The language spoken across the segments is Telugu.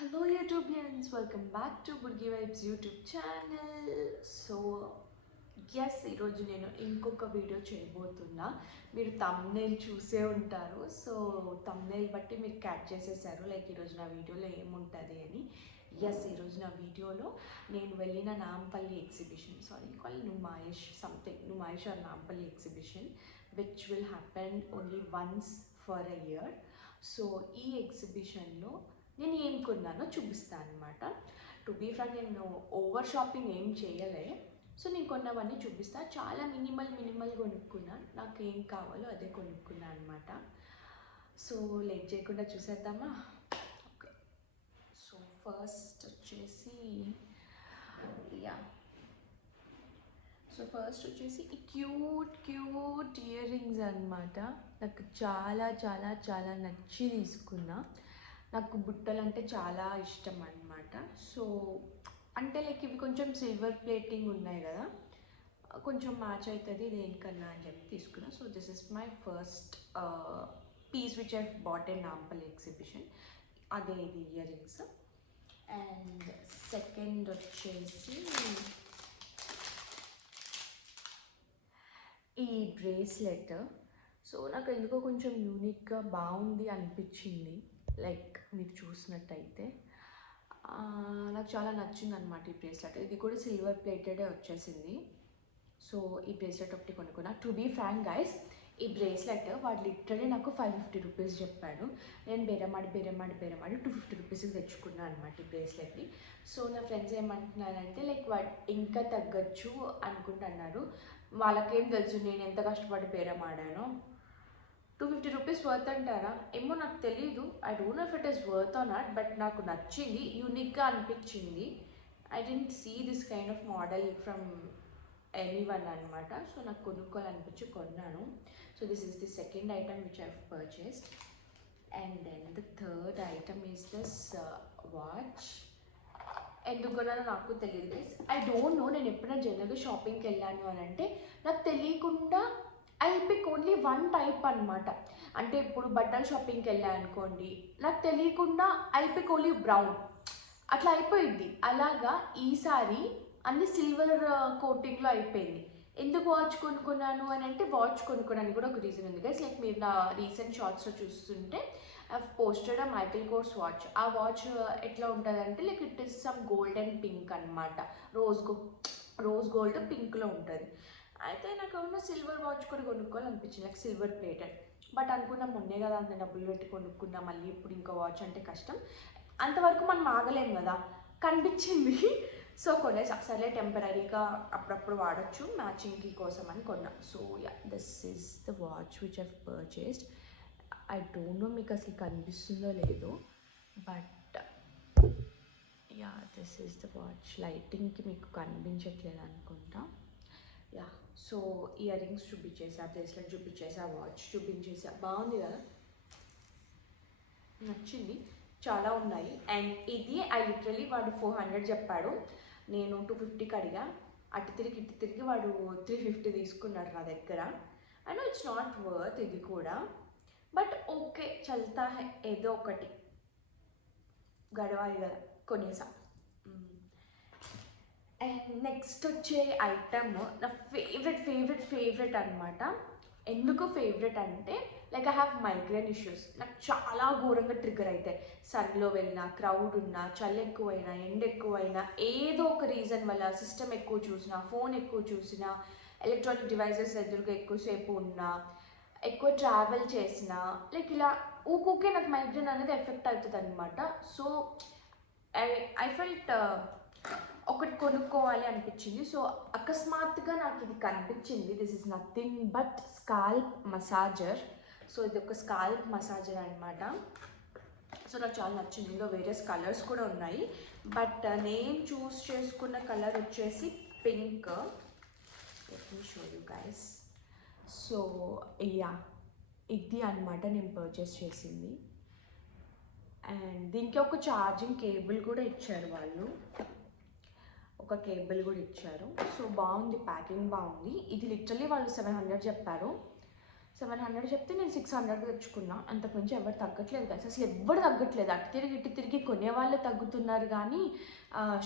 Hello YouTubians, welcome back to Burgi Vibes YouTube channel. So yes ఈరోజు నేను ఇంకొక వీడియో చేయబోతున్నా. మీరు తమ్నైల్ చూసే ఉంటారు. సో తమ్నైల్ బట్టి మీరు క్యాచ్ చేసేసారు లైక్ ఈరోజు నా వీడియోలో ఏముంటుంది అని. ఎస్ ఈరోజు నా వీడియోలో నేను వెళ్ళిన Nampally exhibition, call Numaish something, Numaish or Nampally exhibition which will happen only once for a year. So ఈ ఎగ్జిబిషన్లో నేను ఏం కొన్నానో చూపిస్తాను అనమాట. టు బీ ఫ్రాంక్, నేను ఓవర్ షాపింగ్ ఏం చేయలే. సో నేను కొన్నవన్నీ చూపిస్తా. చాలా మినిమల్ కొనుక్కున్నాను. నాకు ఏం కావాలో అదే కొనుక్కున్నాను అనమాట. సో లేట్ చేయకుండా చూసేద్దామా? ఓకే, సో ఫస్ట్ వచ్చేసి ఈ క్యూట్ ఇయర్ రింగ్స్ అనమాట. నాకు చాలా నచ్చి తీసుకున్నా. నాకు బుట్టలు అంటే చాలా ఇష్టం అనమాట. సో అంటే లైక్ ఇవి కొంచెం సిల్వర్ ప్లేటింగ్ ఉన్నాయి కదా, కొంచెం మ్యాచ్ అవుతుంది దేనికన్నా అని చెప్పి తీసుకున్నా. So this is my first piece which I bought in Nampally exhibition. అదే ఇది ఇయర్ రింగ్స్. అండ్ సెకండ్ వచ్చేసి ఈ బ్రేస్లెట్. సో నాకు ఎందుకో కొంచెం యూనిక్గా బాగుంది అనిపించింది. లైక్ మీరు చూసినట్టయితే నాకు చాలా నచ్చింది అనమాట ఈ బ్రేస్లెట్. ఇది కూడా సిల్వర్ ప్లేటెడే వచ్చేసింది. సో ఈ బ్రేస్లెట్ ఒకటి కొనుక్కున్నా. టు బీ ఫ్రాంక్ గైస్, ఈ బ్రేస్లెట్ వాడు లిటరలీ నాకు 550 రూపీస్ చెప్పాడు. నేను బేరమాడి 250 రూపీస్కి తెచ్చుకున్నాను అనమాట ఈ బ్రేస్లెట్ని. సో నా ఫ్రెండ్స్ ఏమంటున్నారంటే లైక్ వాడు ఇంకా తగ్గచ్చు అనుకుంటున్నారు. వాళ్ళకేం తెలుసు నేను ఎంత కష్టపడి బేరమాడానో. 250 రూపీస్ వర్త్ అంటారా ఏమో, నాకు తెలీదు. I don't know if it is worth or not, but నాకు నచ్చింది, యూనిక్గా అనిపించింది. I didn't see this kind of model from anyone అనమాట. సో నాకు కొనుక్కోవాలనిపించి కొన్నాను. So this is the second item which I purchased. And then the third item is this watch. ఎందుకు కొన్నానో నాకు తెలియదు గైస్. ఐ డోంట్ నో, నేను ఎప్పుడైనా జనరల్గా షాపింగ్కి వెళ్ళాను అని అంటే నాకు తెలియకుండా I pick only one type అనమాట. అంటే ఇప్పుడు బట్టల షాపింగ్కి వెళ్ళా అనుకోండి, నాకు తెలియకుండా ఐ పిక్ ఓన్లీ బ్రౌన్, అట్లా అయిపోయింది. అలాగా ఈసారి అన్ని సిల్వర్ కోటింగ్లో అయిపోయింది. ఎందుకు వాచ్ కొనుక్కున్నాను అని అంటే, వాచ్ కొనుక్కోడానికి కూడా ఒక రీజన్ ఉంది గైస్. లైక్ మీరు నా రీసెంట్ షార్ట్స్లో చూస్తుంటే I posted a Michael course watch. ఆ వాచ్ ఎట్లా ఉంటుంది అంటే like it is some gold and pink అనమాట. రోజ్ గోల్డ్ పింక్లో ఉంటుంది. అయితే నాకు ఏమన్నా సిల్వర్ వాచ్ కూడా కొనుక్కోవాలనిపించింది, నాకు సిల్వర్ ప్లేటెడ్. బట్ అనుకున్నా మొన్నే కదా అంత డబ్బులు పెట్టి కొనుక్కున్నా, మళ్ళీ ఇప్పుడు ఇంకో వాచ్ అంటే కష్టం, అంతవరకు మనం ఆగలేం కదా కనిపించింది. సో కొనేసి సరే టెంపరీగా అప్పుడప్పుడు వాడచ్చు మ్యాచింగ్కి కోసం అని కొన్నా. So this is the watch which I purchased. I don't know మీకు అసలు కనిపిస్తుందో లేదో, but this is the watch. లైటింగ్కి మీకు కనిపించట్లేదు అనుకుంటా. సో ఇయర్ రింగ్స్ చూపించేసా, బ్రేస్లెట్ చూపించేసా, వాచ్ చూపించేసా. బాగుంది కదా, నచ్చింది. చాలా ఉన్నాయి. అండ్ ఇది ఐ లిటరలీ వాడు 400 చెప్పాడు, నేను 250కి అడిగా. అటు తిరిగి వాడు 350 తీసుకున్నాడు నా దగ్గర. I know it's not worth ఇది కూడా, బట్ ఓకే చల్తా హై, ఏదో ఒకటి గడవాలి కదా, కొనేసా. అండ్ నెక్స్ట్ వచ్చే ఐటమ్ నా ఫేవరెట్ అనమాట. ఎందుకు ఫేవరెట్ అంటే like I have migraine issues. నాకు చాలా ఘోరంగా ట్రిగ్గర్ అవుతాయి. సన్లో వెళ్ళినా, క్రౌడ్ ఉన్నా, చలి ఎక్కువైనా, ఎండ ఎక్కువైనా, ఏదో ఒక రీజన్ వల్ల సిస్టమ్ ఎక్కువ చూసినా, ఫోన్ ఎక్కువ చూసినా, ఎలక్ట్రానిక్ డివైజెస్ ఎదురుగా ఎక్కువసేపు ఉన్నా, ఎక్కువ ట్రావెల్ చేసినా, లైక్ ఇలా ఊకే నాకు మైగ్రేన్ అనేది ఎఫెక్ట్ అవుతుంది అనమాట. సో ఐ ఫెల్ట్ ఒకటి కొనుక్కోవాలి అనిపించింది. సో అకస్మాత్తుగా నాకు ఇది కనిపించింది. This is nothing but scalp massager. So ఇది ఒక స్కాల్ప్ మసాజర్ అనమాట. సో నాకు చాలా నచ్చింది. ఇందులో వేరియస్ కలర్స్ కూడా ఉన్నాయి, బట్ నేను చూస్ చేసుకున్న కలర్ వచ్చేసి pink. Let me show you guys. So ఇది అనమాట నేను పర్చేస్ చేసింది. అండ్ దీనికి ఒక ఛార్జింగ్ కేబుల్ కూడా ఇచ్చారు వాళ్ళు, ఒక కేబుల్ కూడా ఇచ్చారు. సో బాగుంది, ప్యాకింగ్ బాగుంది. ఇది లిటరలీ వాళ్ళు 700 చెప్పారు. 700 చెప్తే నేను 600 తెచ్చుకున్నా. అంతకుమించి ఎవరు తగ్గట్లేదు గైస్, అసలు ఎవ్వరు తగ్గట్లేదు. అటు తిరిగి ఇటు తిరిగి కొనే వాళ్ళే తగ్గుతున్నారు కానీ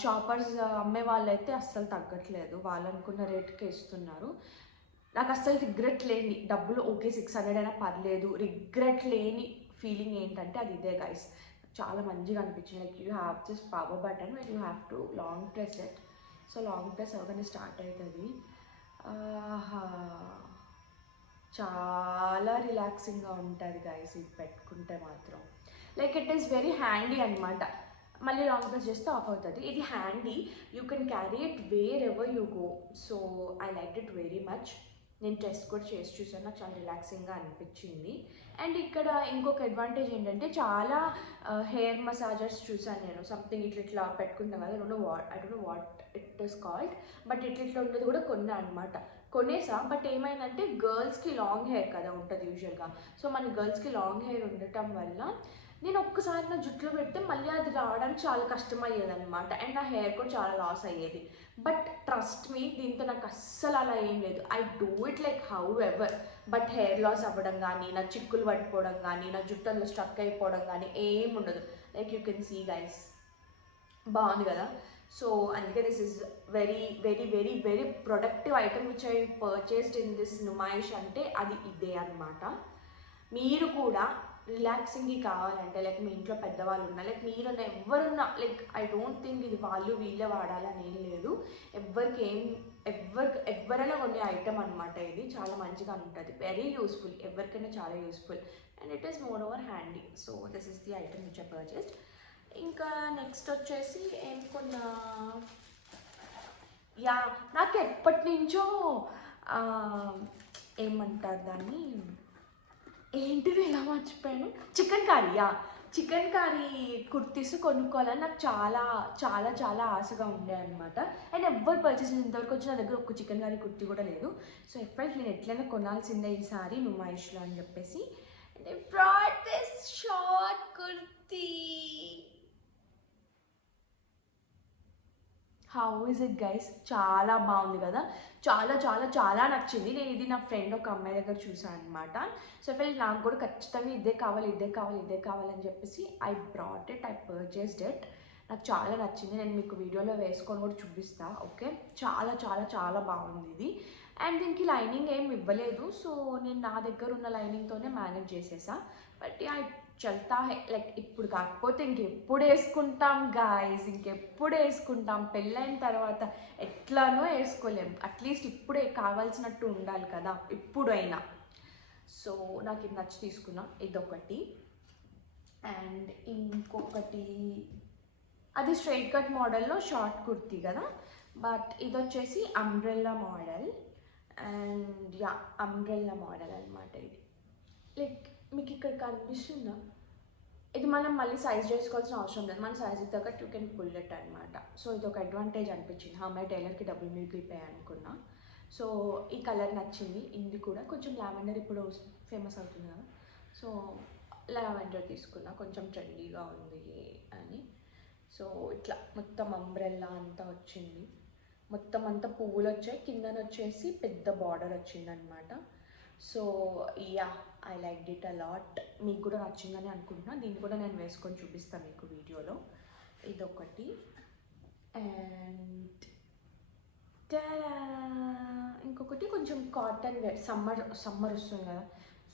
షాపర్స్ అమ్మే వాళ్ళైతే అస్సలు తగ్గట్లేదు. వాళ్ళు అనుకున్న రేటుకే ఇస్తున్నారు. నాకు అస్సలు రిగ్రెట్ లేని డబ్బులు ఓకే 600 అయినా పర్లేదు, రిగ్రెట్ లేని ఫీలింగ్ ఏంటంటే అది ఇదే గైస్. చాలా మంచిగా అనిపించింది. Like you have this power button and you have to long press it. So long press అవగానే స్టార్ట్ అవుతుంది. చాలా రిలాక్సింగ్గా ఉంటుంది గైస్ ఇది పెట్టుకుంటే మాత్రం. Like it is very handy అనమాట. మళ్ళీ లాంగ్ ప్రెస్ చేస్తే ఆఫ్ అవుతుంది. ఇది handy, you can carry it wherever you go. So I like it very much. నేను టెస్ట్ కూడా చేసి చూసాను, నాకు చాలా రిలాక్సింగ్గా అనిపించింది. అండ్ ఇక్కడ ఇంకొక అడ్వాంటేజ్ ఏంటంటే చాలా హెయిర్ మసాజర్స్ చూసాను నేను. సంథింగ్ ఇట్లా పెట్టుకుంటాం కదా, I don't know what it is called, but ఇట్లా ఉండేది కూడా కొన్నా అనమాట. కొనేసా, బట్ ఏమైందంటే గర్ల్స్కి లాంగ్ హెయిర్ కదా ఉంటుంది యూజువల్గా. సో మన గర్ల్స్కి లాంగ్ హెయిర్ ఉండటం వల్ల నేను ఒక్కసారి నా జుట్టులో పెడితే మళ్ళీ అది రావడానికి చాలా కష్టమయ్యేది అనమాట. అండ్ నా హెయిర్ కూడా చాలా లాస్ అయ్యేది. బట్ ట్రస్ట్ మీ, దీంతో నాకు అస్సలు అలా ఏం లేదు. I do it like however, but hair loss అవ్వడం కానీ, నా చిక్కులు పడిపోవడం కానీ, నా జుట్టులో స్ట్రక్ అయిపోవడం కానీ ఏం ఉండదు. Like you can see guys, బాగుంది కదా. సో అందుకే this is very very very very productive item which I purchased in this నుమాయిష్. అంటే అది ఇదే అనమాట. మీరు కూడా రిలాక్సింగ్కి కావాలంటే, లైక్ మీ ఇంట్లో పెద్దవాళ్ళు ఉన్నా, లైక్ మీరున్న ఎవరున్నా, లైక్ ఐ డోంట్ థింక్ ఇది వాళ్ళు వీళ్ళే వాడాలని ఏం లేదు. ఎవరైనా కొనే ఐటమ్ అనమాట. ఇది చాలా మంచిగా ఉంటుంది, వెరీ యూస్ఫుల్, ఎవరికైనా చాలా useful. And it is moreover handy. So this is the item which I purchased. ఇంకా నెక్స్ట్ వచ్చేసి ఏం కొన్నా, యా నాకు ఎప్పటి నుంచో ఏమంటారు దాన్ని, ఏంటిది ఎలా మర్చిపోయాను, చికెన్ కర్రీ కుర్తీస్ కొనుక్కోవాలని నాకు చాలా చాలా చాలా ఆశగా ఉండే అనమాట. అండ్ ఎవరు పర్చేస్ ఇంతవరకు వచ్చి నా దగ్గర ఒక చికెన్ కర్రీ కుర్తీ కూడా లేదు. సో ఎఫ్ఐకి నేను ఎట్లయినా కొనాల్సిందే ఈసారి నుమాయిష్లో అని చెప్పేసి brought this short kurti. How is it guys, చాలా బాగుంది కదా, చాలా చాలా చాలా నచ్చింది. నేను ఇది నా ఫ్రెండ్ ఒక అమ్మాయి దగ్గర చూసాను అనమాట. సో ఫెల్ నాకు కూడా ఖచ్చితంగా ఇదే కావాలని చెప్పేసి I brought it, I purchased it. నాకు చాలా నచ్చింది. నేను మీకు వీడియోలో వేసుకొని కూడా చూపిస్తాను. ఓకే, చాలా చాలా చాలా బాగుంది ఇది. అండ్ దీనికి లైనింగ్ ఏం ఇవ్వలేదు. సో నేను నా దగ్గర ఉన్న లైనింగ్తోనే మేనేజ్ చేసేసా. బట్ ఐ చల్తా హై, లైక్ ఇప్పుడు కాకపోతే ఇంకెప్పుడు వేసుకుంటాం గాయస్, ఇంకెప్పుడు వేసుకుంటాం. పెళ్ళైన తర్వాత ఎట్లానో వేసుకోలేం, అట్లీస్ట్ ఇప్పుడే కావాల్సినట్టు ఉండాలి కదా ఇప్పుడైనా. సో నాకు ఇది నచ్చి తీసుకున్నా, ఇదొకటి. అండ్ ఇంకొకటి అది స్ట్రైట్ కట్ మోడల్లో షార్ట్ కుర్తీ కదా, బట్ ఇది వచ్చేసి umbrella model. And yeah umbrella model అనమాట ఇది. లైక్ మీకు ఇక్కడ కనిపిస్తుందా, ఇది మనం మళ్ళీ సైజ్ చేసుకోవాల్సిన అవసరం లేదు, మన సైజ్కి తగ్గట్టు యూ కెన్ పుల్ ఇట్ అనమాట. సో ఇది ఒక అడ్వాంటేజ్ అనిపించింది. అమ్మాయి టైలర్కి డబ్బులు మిగిలిపోయాయి అనుకున్నా. సో ఈ కలర్ నచ్చింది. ఇది కూడా కొంచెం లావెండర్ ఇప్పుడు ఫేమస్ అవుతుంది కదా, సో లావెండర్ తీసుకున్నా, కొంచెం ట్రెండీగా ఉంది అని. సో ఇట్లా మొత్తం అంబ్రెల్లా అంతా వచ్చింది, మొత్తం అంతా పువ్వులు వచ్చాయి, కిందన వచ్చేసి పెద్ద బార్డర్ వచ్చింది అనమాట. So yeah I like it a lot. మీకు కూడా నచ్చిందని అనుకుంటున్నా. దీన్ని కూడా నేను వేసుకొని చూపిస్తాను మీకు వీడియోలో. ఇదొకటి. అండ్ ఇంకొకటి కొంచెం కాటన్ వేర్, సమ్మర్ వస్తుంది కదా,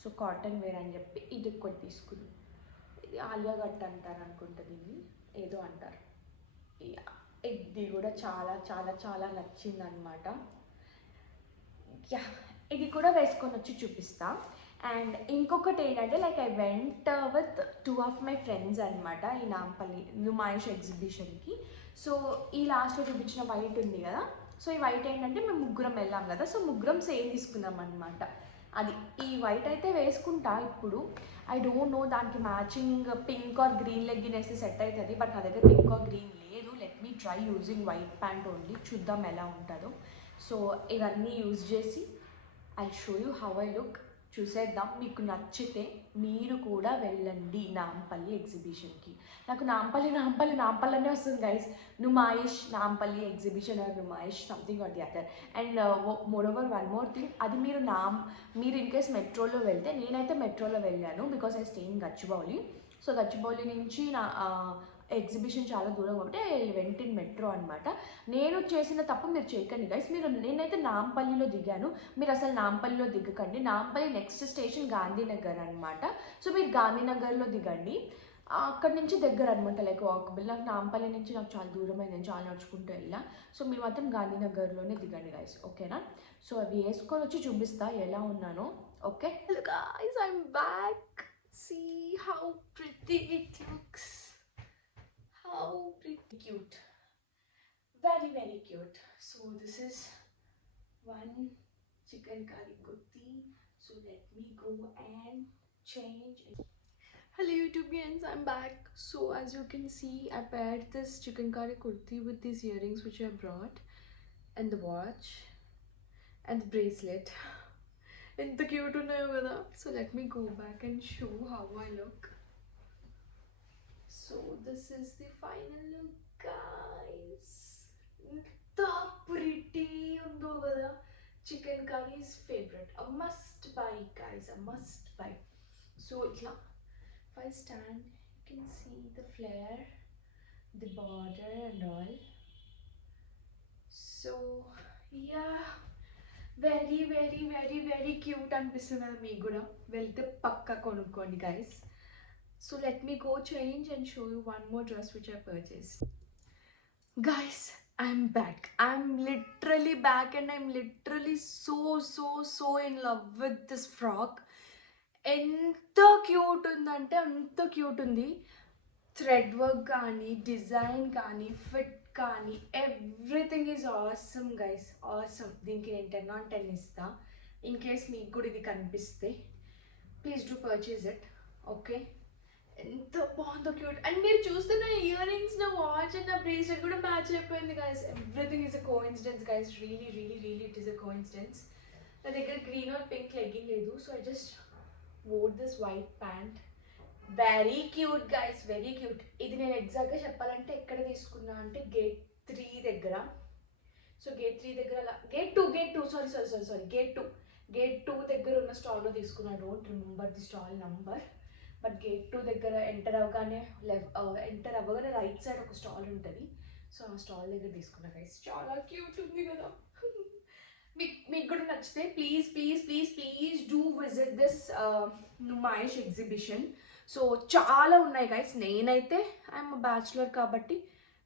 సో కాటన్ వేర్ అని చెప్పి ఇది ఒకటి తీసుకుని. ఇది ఆలియా కట్ అంటారు అనుకుంటా, దీన్ని ఏదో అంటారు. ఇది కూడా చాలా చాలా చాలా నచ్చింది అనమాట. యా ఇది కూడా వేసుకొని వచ్చి చూపిస్తా. అండ్ ఇంకొకటి ఏంటంటే, like I went with 2 of my friends అనమాట ఈ నాంపల్లి నుమాయిష్ ఎగ్జిబిషన్కి. సో ఈ లాస్ట్లో చూపించిన వైట్ ఉంది కదా, సో ఈ వైట్ ఏంటంటే మేము ముగ్గురం వెళ్ళాం కదా, సో ముగ్గురం సేమ్ తీసుకున్నాం అనమాట. అది ఈ వైట్ అయితే వేసుకుంటా ఇప్పుడు. ఐ డోంట్ నో దానికి matching pink are green legging వేస్తే సెట్ అవుతుంది, బట్ నా దగ్గర పింక్ ఆర్ గ్రీన్ లేదు. Let me try using white pant only, చూద్దాం ఎలా ఉంటుందో. సో ఇవన్నీ యూజ్ చేసి I show you how I look. చూసేద్దాం, మీకు నచ్చితే మీరు కూడా వెళ్ళండి నాంపల్లి ఎగ్జిబిషన్కి. నాకు నాంపల్లి అనే వస్తుంది guys. Numaish Nampally exhibition or Numaish something or the other. And moreover one more thing, అది మీరు ఇన్ కేస్ మెట్రోలో వెళ్తే, నేనైతే మెట్రోలో వెళ్ళాను because I stay in Gachibowli. So Gachibowli నుంచి నా ఎగ్జిబిషన్ చాలా దూరం కాబట్టి వెంట ఇన్ మెట్రో అనమాట. నేను చేసిన తప్పు మీరు చేయకండి గైస్. నేనైతే నాంపల్లిలో దిగాను, మీరు అసలు నాంపల్లిలో దిగకండి. నాంపల్లి నెక్స్ట్ స్టేషన్ గాంధీనగర్ అనమాట. సో మీరు గాంధీనగర్లో దిగండి. అక్కడి నుంచి దగ్గర అనమాట, లైక్ వాకబుల్. నాకు నాంపల్లి నుంచి నాకు చాలా దూరం అయింది, నేను చాలా నడుచుకుంటూ వెళ్ళా. సో మీరు మాత్రం గాంధీనగర్లోనే దిగండి గైస్, ఓకేనా? సో అవి వేసుకొని వచ్చి చూపిస్తా ఎలా ఉన్నానో. Okay guys, I'm back. See how pretty it looks. How pretty cute, very very cute. So this is one chicken curry kurti. So let me go and change. Hello YouTubians, I'm back. So as you can see, I paired this chicken curry kurti with these earrings which I brought, and the watch and the bracelet. ఎంత క్యూట్ ఉన్నాయో కదా. So let me go back and show how I look. So this is the final look guys. The pretty undo kada. Chicken curry's favorite, a must buy guys, a must buy. So itla, if I stand you can see the flare, the border and all. So yeah, very very very very cute అనిపిస్తుంది కదా మీకు కూడా. వెళ్తే పక్కా కొనుక్కోండి guys. So let me go change and show you one more dress which I purchased. Guys, I'm back. I'm literally back and I'm literally so in love with this frock. ఎంత క్యూట్ ఉందంటే అంత క్యూట్ ఉంది. థ్రెడ్ వర్క్ కానీ, డిజైన్ కానీ, ఫిట్ కానీ, everything is awesome guys, awesome. దీనికి నేను 10 on 10 ఇస్తా. ఇన్ కేస్ మీకు కూడా ఇది కనిపిస్తే please do purchase it, okay? ఎంత బాగుందో క్యూట్. అండ్ మీరు చూస్తున్న ఇయర్ రింగ్స్, నా వాచ్ అండ్ నా బ్రేస్లెట్ కూడా మ్యాచ్ అయిపోయింది guys. Everything is a coincidence guys, really it is a coincidence. నా దగ్గర గ్రీన్ ఆర్ పింక్ లెగ్గింగ్ లేదు, so I just wore this white pant. Very cute guys, very cute. ఇది నేను ఎగ్జాక్ట్గా చెప్పాలంటే ఎక్కడ తీసుకున్నా అంటే గేట్ 3 దగ్గర. సో గేట్ 3 దగ్గర, గేట్ టూ సారీ గేట్ 2 దగ్గర ఉన్న స్టాల్లో తీసుకున్నాను. Don't remember the stall number, but gate 2 దగ్గర ఎంటర్ అవ్వగానే రైట్ సైడ్ ఒక స్టాల్ ఉంటుంది. సో ఆ స్టాల్ దగ్గర తీసుకున్నా గైస్. చాలా క్యూట్ ఉంది కదా. మీకు కూడా నచ్చితే please do visit this Numaish exhibition. So చాలా ఉన్నాయి గైస్. నేనైతే ఐఎమ్ బ్యాచులర్ కాబట్టి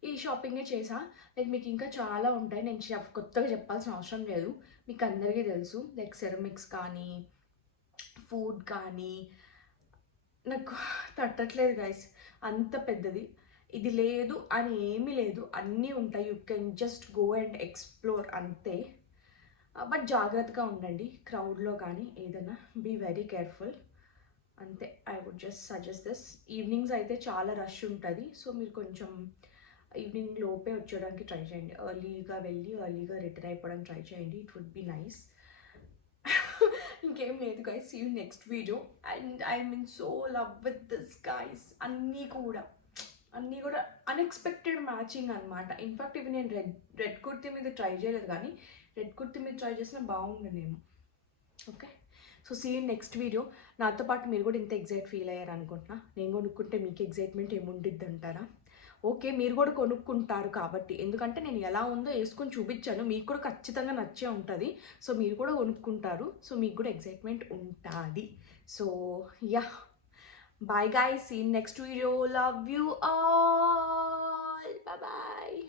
ఈ షాపింగే చేసా. లైక్ మీకు ఇంకా చాలా ఉంటాయి, నేను కొత్తగా చెప్పాల్సిన అవసరం లేదు, మీకు అందరికీ తెలుసు. లైక్ సెరమిక్స్ కానీ, ఫుడ్ కానీ, నాకు తట్టట్లేదు గైస్, అంత పెద్దది. ఇది లేదు అని ఏమీ లేదు, అన్నీ ఉంటాయి. You can just go and explore అంతే. బట్ జాగ్రత్తగా ఉండండి క్రౌడ్లో కానీ ఏదైనా. బీ వెరీ కేర్ఫుల్ అంతే. I would just suggest this. Evenings అయితే చాలా రష్ ఉంటుంది, సో మీరు కొంచెం ఈవినింగ్ లోపే వచ్చేయడానికి ట్రై చేయండి. ఎర్లీగా వెళ్ళి ఎర్లీగా రిటర్న్ అయిపోవడానికి ట్రై చేయండి. It would be nice. ఇంకేం లేదు guys, see you next video. And I mean so love with this guys. అన్నీ కూడా అన్ఎక్స్పెక్టెడ్ మ్యాచింగ్ అనమాట. ఇన్ఫ్యాక్ట్ ఇవి నేను రెడ్ కుర్తీ మీద ట్రై చేయలేదు, కానీ రెడ్ కుర్తీ మీద ట్రై చేసినా బాగుండేనేమో. Okay, so see you next video. నాతో పాటు మీరు కూడా ఇంత ఎగ్జైట్ ఫీల్ అయ్యారు అనుకుంటున్నా. నేను కొనుక్కుంటే మీకు ఎగ్జైట్మెంట్ ఏముంటుంది అంటారా? ఓకే, మీరు కూడా కొనుక్కుంటారు కాబట్టి, ఎందుకంటే నేను ఎలా ఉందో వేసుకొని చూపించాను, మీకు కూడా ఖచ్చితంగా నచ్చే ఉంటుంది. సో మీరు కూడా కొనుక్కుంటారు, సో మీకు కూడా ఎగ్జైట్మెంట్ ఉంటుంది. So yeah, bye guys, see you next video. Love you all, bye bye.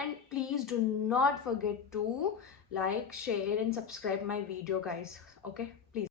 And please do not forget to like, share and subscribe my video guys, okay? Please.